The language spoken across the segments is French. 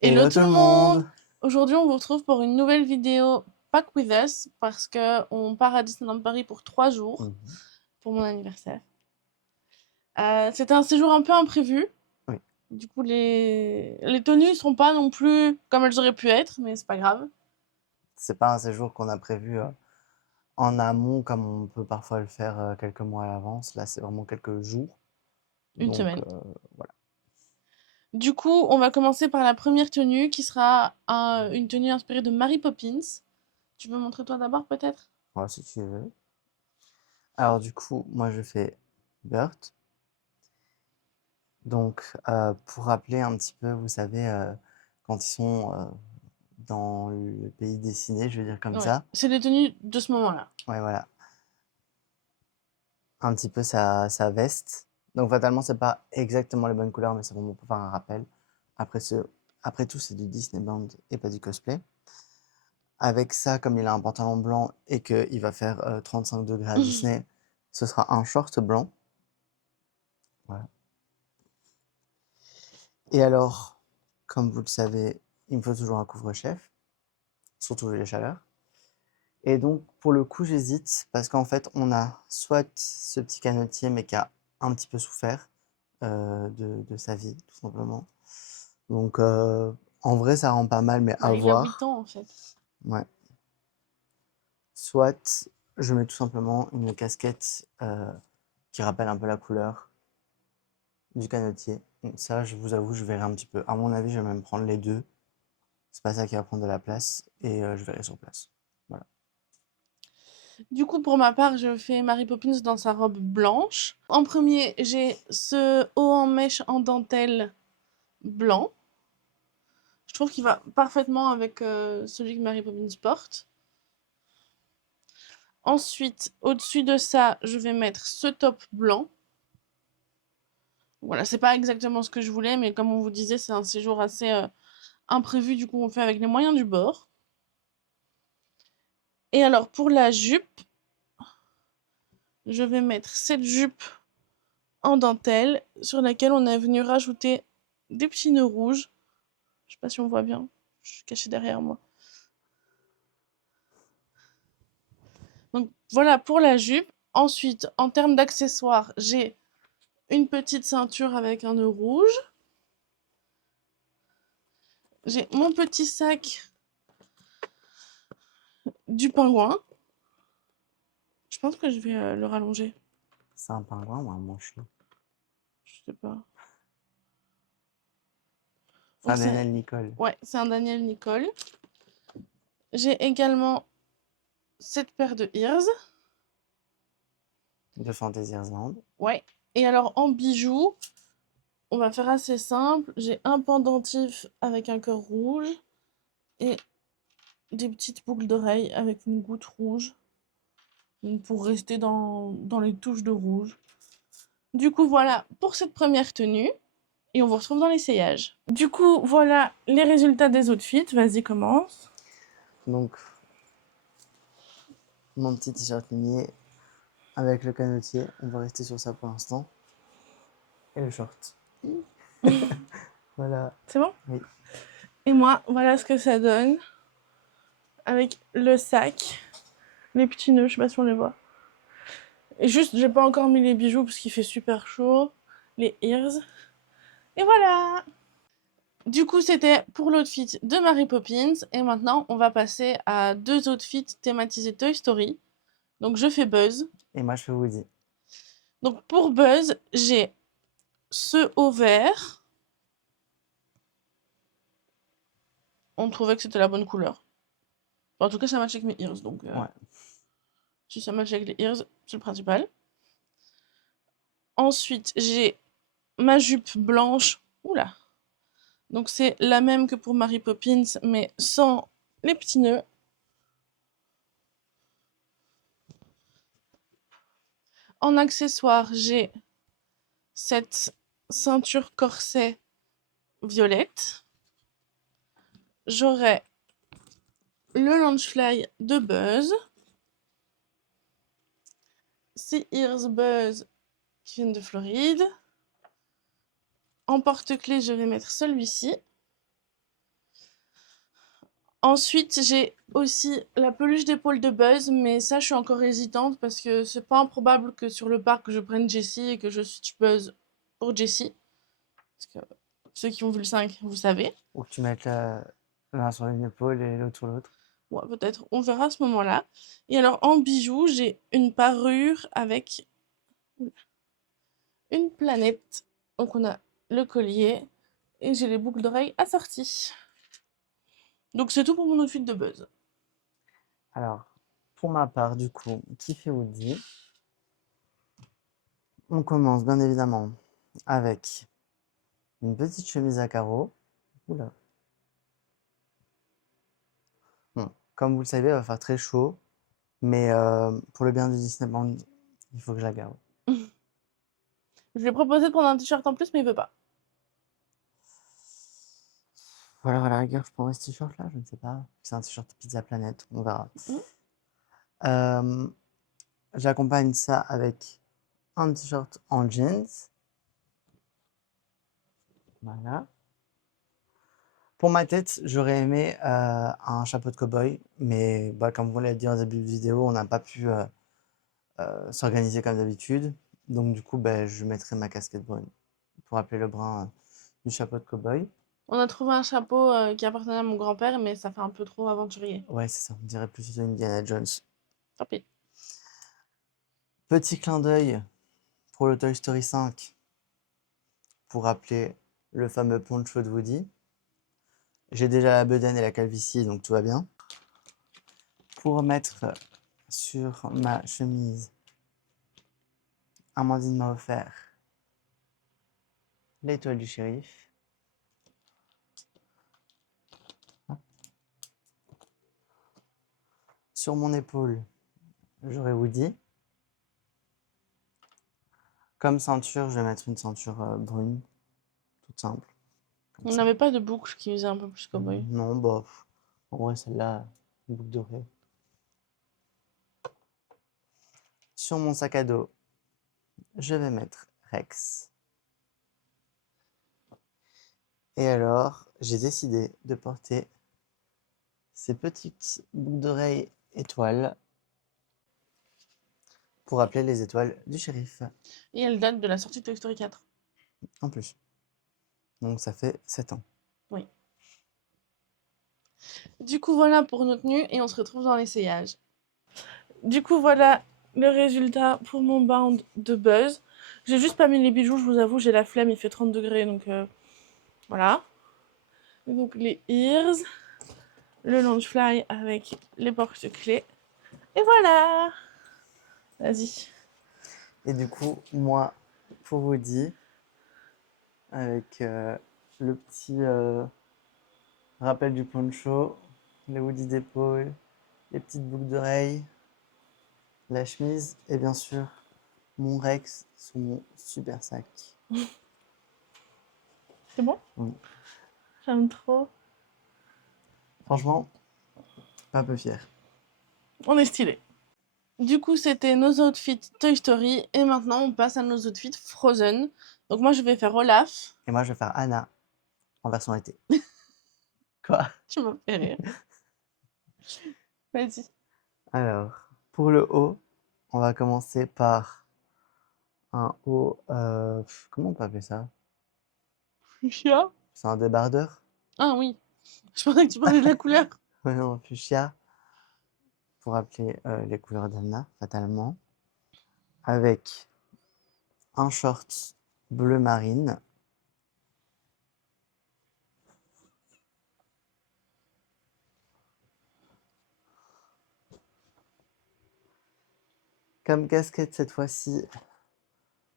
Hello Hello tout tout le le monde! monde! Aujourd'hui, on vous retrouve pour une nouvelle vidéo Pack with Us parce que on part à Disneyland Paris pour 3 jours Mhm. pour mon anniversaire. C'était un séjour un peu imprévu. Oui, Du coup, les tenues sont pas non plus comme elles auraient pu être, mais c'est pas grave. c'est pas un séjour qu'on a prévu en amont comme on peut parfois le faire quelques mois à l'avance. Là, c'est vraiment quelques jours. Une Donc semaine. voilà. Du coup, on va commencer par la première tenue qui sera une tenue inspirée de Mary Poppins. Tu veux montrer toi d'abord peut-être? Voilà, si tu veux. Alors du coup, moi je fais Burt. Donc pour rappeler un petit peu, vous savez, quand ils sont dans le pays dessiné, je veux dire comme Ouais, ça. c'est les tenues de ce moment-là. Ouais, voilà. Un petit peu sa veste. Donc fatalement, c'est pas exactement les bonnes couleurs, mais c'est vraiment pour faire un rappel. Après, après tout, c'est du Disneyland et pas du cosplay. Avec ça, comme il a un pantalon blanc et qu'il va faire 35 degrés à Disney, ce sera un short blanc. Voilà. Et alors, comme vous le savez, il me faut toujours un couvre-chef, surtout vu les chaleurs. Et donc, pour le coup, j'hésite parce qu'en fait, on a soit ce petit canotier, mais qui a un petit peu souffert de sa vie, tout simplement. Donc, en vrai, ça rend pas mal, mais à Bah, il a 8 voir. ans en fait. Ouais. Soit je mets tout simplement une casquette qui rappelle un peu la couleur du canotier. Donc ça, je vous avoue, je verrai un petit peu. À mon avis, je vais même prendre les deux. C'est pas ça qui va prendre de la place et je verrai sur place. Voilà. Du coup, pour ma part, je fais Mary Poppins dans sa robe blanche. En premier, j'ai ce haut en mèche en dentelle blanc. Je trouve qu'il va parfaitement avec celui que Mary Poppins porte. Ensuite, au-dessus de ça, je vais mettre ce top blanc. Voilà, c'est pas exactement ce que je voulais, mais comme on vous disait, c'est un séjour assez imprévu, du coup on fait avec les moyens du bord. Et alors pour la jupe, je vais mettre cette jupe en dentelle sur laquelle on est venu rajouter des petits nœuds rouges. Je sais pas si on voit bien, je suis cachée derrière moi. Donc voilà pour la jupe. Ensuite, en termes d'accessoires, j'ai une petite ceinture avec un nœud rouge. J'ai mon petit sac du pingouin. Je pense que je vais le rallonger. C'est un pingouin ou un manchot? Je sais pas. C'est Ouais, un Daniel Nicole. c'est un Daniel Nicole. J'ai également cette paire de ears. De Fantasyland. Ouais. Et alors en bijoux, on va faire assez simple. J'ai un pendentif avec un cœur rouge et des petites boucles d'oreilles avec une goutte rouge pour rester dans les touches de rouge. Du coup, voilà pour cette première tenue. Et on vous retrouve dans l'essayage. Du coup, voilà les résultats des outfits. Vas-y, commence. Donc, mon petit t-shirt ligné avec le canotier. On va rester sur ça pour l'instant. Et le short. Voilà. C'est bon? Oui. Et moi, voilà ce que ça donne. Avec le sac, les petits nœuds, je sais pas si on les voit. Et juste, j'ai pas encore mis les bijoux parce qu'il fait super chaud. Les ears. Et voilà! Du coup, c'était pour l'outfit de Mary Poppins. Et maintenant, on va passer à deux outfits thématisés Toy Story. Donc, je fais Buzz. Et moi, je fais Woody. Donc, pour Buzz, j'ai ce haut vert. On trouvait que c'était la bonne couleur. Enfin, en tout cas, ça match avec mes ears. Donc, Ouais. si ça match avec les ears, c'est le principal. Ensuite, j'ai ma jupe blanche. Oula! Donc, c'est la même que pour Mary Poppins, mais sans les petits nœuds. En accessoire, j'ai cette ceinture corset violette. J'aurai le Launchfly de Buzz. Sea Ears Buzz qui viennent de Floride. En porte-clés, je vais mettre celui-ci. Ensuite, j'ai aussi la peluche d'épaule de Buzz, mais ça, je suis encore hésitante parce que c'est pas improbable que sur le parc, je prenne Jessie et que je switch Buzz pour Jessie. Parce que ceux qui ont vu le 5, vous savez. Ou que tu mettes l'un sur une épaule et l'autre sur l'autre. Ouais, peut-être, on verra à ce moment-là. Et alors, en bijoux, j'ai une parure avec une planète. Donc, on a le collier et j'ai les boucles d'oreilles assorties. Donc, c'est tout pour mon outfit de Buzz. Alors, pour ma part, du coup, Tiff et Woody, on commence bien évidemment avec une petite chemise à carreaux. Oula. Bon, comme vous le savez, il va faire très chaud, mais pour le bien du Disneyland, il faut que je la garde. Je lui ai proposé de prendre un t-shirt en plus, mais il veut pas. Voilà, à la rigueur, je prendrai ce t-shirt-là, je ne sais pas. C'est un t-shirt Pizza Planet, on verra. J'accompagne ça avec un t-shirt en jeans. Voilà. Pour ma tête, j'aurais aimé un chapeau de cow-boy, mais bah, comme vous l'avez dit en début de vidéo, on n'a pas pu s'organiser comme d'habitude. Donc du coup, bah, je mettrai ma casquette brune pour rappeler le brun du chapeau de cow-boy. On a trouvé un chapeau qui appartenait à mon grand-père, mais ça fait un peu trop aventurier. Ouais, c'est ça, on dirait plus Indiana Jones. Tant pis. Petit clin d'œil pour le Toy Story 5, pour rappeler le fameux poncho de Woody. J'ai déjà la bedaine et la calvitie, donc tout va bien. Pour mettre sur ma chemise, Amandine m'a offert l'étoile du shérif. Sur mon épaule, j'aurai Woody. Comme ceinture, je vais mettre une ceinture brune, toute simple. On n'avait pas de boucle qui faisait un peu plus cowboy. Non, bah, en vrai, celle-là, une boucle dorée. Sur mon sac à dos, je vais mettre Rex. Et alors, j'ai décidé de porter ces petites boucles d'oreilles étoiles pour rappeler les étoiles du shérif. Et elle date de la sortie de Toy Story 4. En plus. Donc ça fait 7 ans. Oui. Du coup, voilà pour nos tenues et on se retrouve dans l'essayage. Du coup, voilà le résultat pour mon bound de Buzz. J'ai juste pas mis les bijoux, je vous avoue, j'ai la flemme, il fait 30 degrés, donc voilà. Et donc les ears, le Loungefly avec les porte-clés. Et voilà. Vas-y. Et du coup, moi, pour Woody, avec le petit rappel du poncho, le Woody d'épaule, les petites boucles d'oreilles, la chemise et bien sûr mon Rex sous mon super sac. C'est bon? Oui. J'aime trop. Franchement, pas peu fier. On est stylé. Du coup, c'était nos outfits Toy Story et maintenant on passe à nos outfits Frozen. Donc moi je vais faire Olaf. Et moi, je vais faire Anna en version été. Quoi? Tu m'as fait rire. Vas-y. Alors, pour le haut, on va commencer par un haut. Comment on peut appeler ça? Fuchsia? C'est un débardeur? Ah oui. Je pensais que tu parlais de la couleur. Ouais, non, fuchsia. Pour rappeler les couleurs d'Anna, fatalement. Avec un short bleu marine. Comme casquette, cette fois-ci,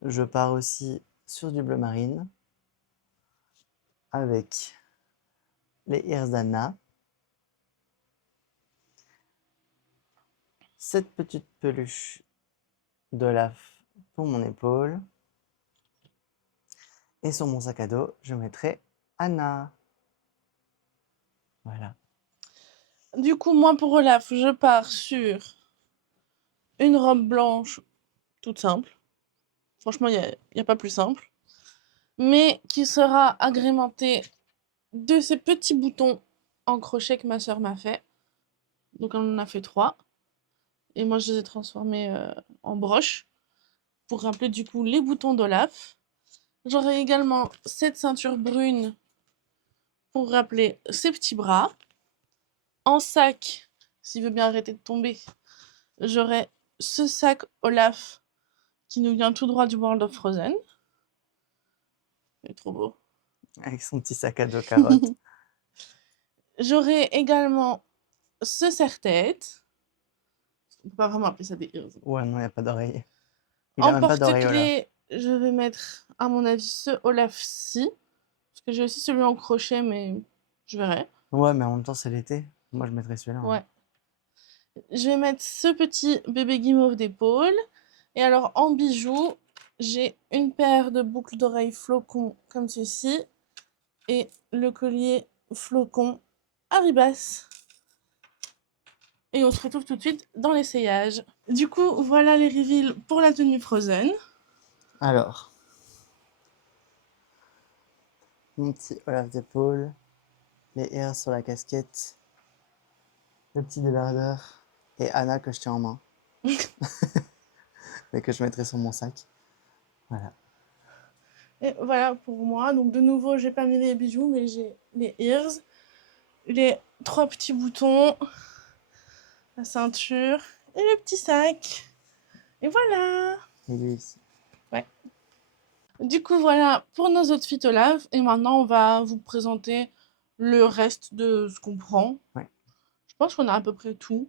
je pars aussi sur du bleu marine. Avec les ears d'Anna. Cette petite peluche d'Olaf pour mon épaule. Et sur mon sac à dos, je mettrai Anna. Voilà. Du coup, moi pour Olaf, je pars sur une robe blanche toute simple. Franchement, il n'y a pas plus simple. Mais qui sera agrémentée de ces petits boutons en crochet que ma sœur m'a fait. Donc elle en a fait 3. Et moi, je les ai transformés en broches pour rappeler du coup les boutons d'Olaf. J'aurai également cette ceinture brune pour rappeler ses petits bras. En sac, s'il veut bien arrêter de tomber, j'aurai ce sac Olaf qui nous vient tout droit du World of Frozen. Il est trop beau. Avec son petit sac à dos carotte. J'aurai également ce serre-tête. On peut pas vraiment appeler ça des ears. Ouais, non, il n'y a pas d'oreille. Il a En même pas d'oreille, Olaf. porte-clés, je vais mettre, à mon avis, ce Olaf-ci. Parce que j'ai aussi celui en crochet, mais je verrai. Ouais, mais en même temps, c'est l'été. Moi, je mettrais celui-là. Ouais. Je vais mettre ce petit bébé guimauve d'épaule. Et alors, en bijoux, j'ai une paire de boucles d'oreilles flocons comme ceci. Et le collier flocon Arribas. Et on se retrouve tout de suite dans l'essayage. Du coup, voilà les reveals pour la tenue Frozen. Alors, mon petit Olaf d'épaule, les airs sur la casquette, le petit débardeur et Anna que je tiens en main. Mais que je mettrai sur mon sac. Voilà. Et voilà pour moi. Donc de nouveau, j'ai pas mis les bijoux, mais j'ai les ears, les 3 petits boutons, la ceinture et le petit sac. Et voilà. Et lui ici. Ouais. Du coup, voilà pour nos outfits Olaf. Et maintenant, on va vous présenter le reste de ce qu'on prend. Ouais. Je pense qu'on a à peu près tout.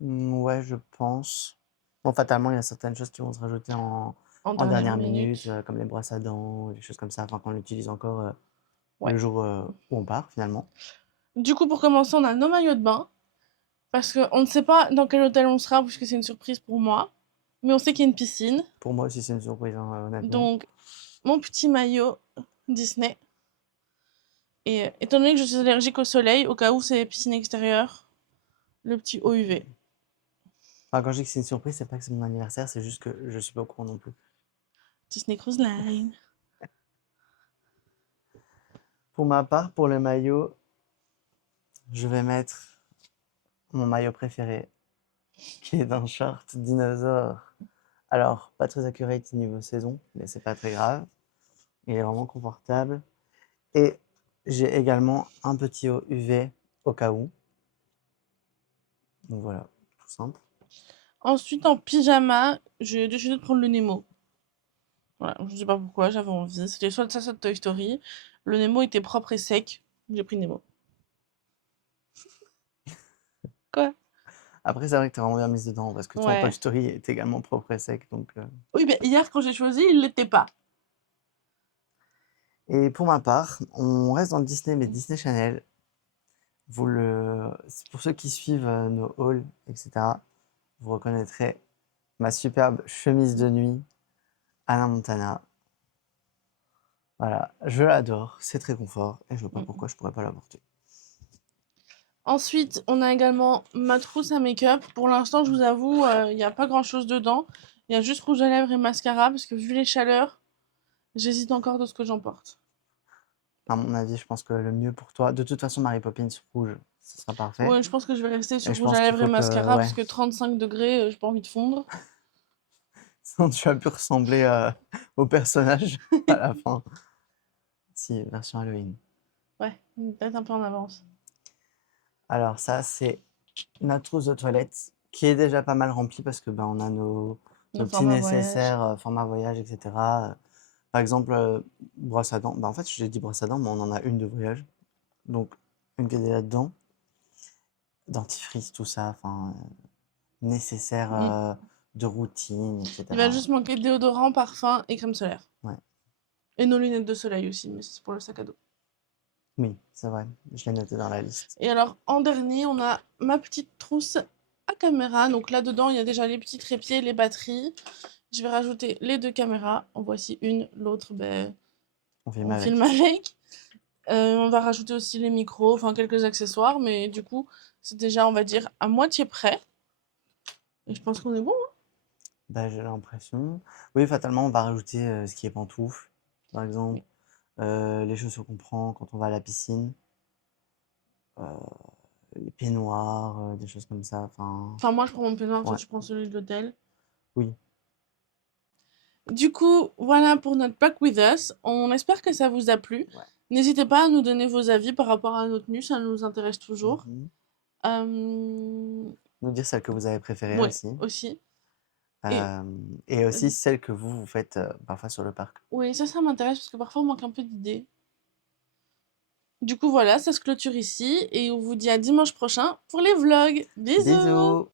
Ouais, je pense. Bon, fatalement, il y a certaines choses qui vont se rajouter en Dernière dernière minute. minute, comme les brosses à dents, des choses comme ça, enfin qu'on utilise encore Ouais. le jour où on part finalement. Du coup, pour commencer, on a nos maillots de bain. Parce qu'on ne sait pas dans quel hôtel on sera, puisque c'est une surprise pour moi. Mais on sait qu'il y a une piscine. Pour moi aussi, c'est une surprise, hein, honnêtement. Donc, mon petit maillot Disney. Et étant donné que je suis allergique au soleil, au cas où c'est piscine extérieure, le petit eau UV. Enfin, quand je dis que c'est une surprise, c'est pas que c'est mon anniversaire, c'est juste que je suis pas au courant non plus. Disney Cruise Line. Pour ma part, pour le maillot, je vais mettre mon maillot préféré, qui est un short dinosaure. Alors, pas très accurate niveau saison, mais c'est pas très grave. Il est vraiment confortable. Et j'ai également un petit haut UV au cas où. Donc voilà, tout simple. Ensuite, en pyjama, j'ai décidé de prendre le Nemo. Voilà, je sais pas pourquoi, j'avais envie. C'était soit de ça, soit de Toy Story. Le Nemo était propre et sec. J'ai pris Nemo. Quoi? Après, c'est vrai que t'es vraiment bien mise dedans, parce que ton Toy Ouais. Story est également propre et sec. Donc, Oui, mais hier, quand j'ai choisi, il l'était pas. Et pour ma part, on reste dans le Disney, mais Disney Channel. Pour ceux qui suivent nos hauls, etc., vous reconnaîtrez ma superbe chemise de nuit, Anna Montana. Voilà, je l'adore, c'est très confort, et je vois pas pourquoi je pourrais pas la porter. Ensuite, on a également ma trousse à make-up. Pour l'instant, je vous avoue, il n'y a pas grand-chose dedans. Il y a juste rouge à lèvres et mascara, parce que vu les chaleurs, j'hésite encore de ce que j'emporte. À mon avis, je pense que le mieux pour toi, de toute façon, Mary Poppins rouge, ce sera parfait. Ouais, je pense que je vais rester Et sur je rouge à pense qu'il lèvres et faut que, mascara, ouais, parce que 35 degrés, j'ai pas envie de fondre. sinon tu as pu ressembler au personnage à la fin. Si, version Halloween. Ouais, peut-être un peu en avance. Alors ça, c'est notre trousse de toilette qui est déjà pas mal remplie parce que ben, on a nos petits Format voyage. nécessaires, format voyage, etc. Par exemple, brosse à dents. Ben, en fait, j'ai dit brosse à dents, mais on en a une de voyage. Donc, une qui est déjà dedans. Dentifrice, tout ça, enfin, nécessaire Mm. de routine, Il va etc. juste manquer déodorant, parfum et crème solaire. Ouais. Et nos lunettes de soleil aussi, mais c'est pour le sac à dos. Oui, c'est vrai. Je l'ai noté dans la liste. Et alors, en dernier, on a ma petite trousse à caméra. Donc là-dedans, il y a déjà les petits trépieds, les batteries. Je vais rajouter les 2 caméras. En voici une, l'autre, ben, On filme on avec. filme avec. On va rajouter aussi les micros, enfin quelques accessoires, mais du coup, c'est déjà, on va dire, à moitié prêt. Et je pense qu'on est bon, hein. Bah, j'ai l'impression. Oui, fatalement, on va rajouter ce qui est pantoufles, par exemple. Oui. Les chaussures qu'on prend quand on va à la piscine. les peignoirs, des choses comme ça. Enfin, moi, je prends mon peignoir, toi, Ouais. tu prends celui de l'hôtel. Oui. Du coup, voilà pour notre Pack With Us. On espère que ça vous a plu. Ouais. N'hésitez pas à nous donner vos avis par rapport à nos tenues, ça nous intéresse toujours. Mhm. Euh, Nous dire celle que vous avez préférée Ouais, aussi. aussi. Et Et aussi celle que vous faites parfois sur le parc. oui, ça m'intéresse parce que parfois on manque un peu d'idées. Du coup, voilà, ça se clôture ici et on vous dit à dimanche prochain pour les vlogs. Bisous! Bisous!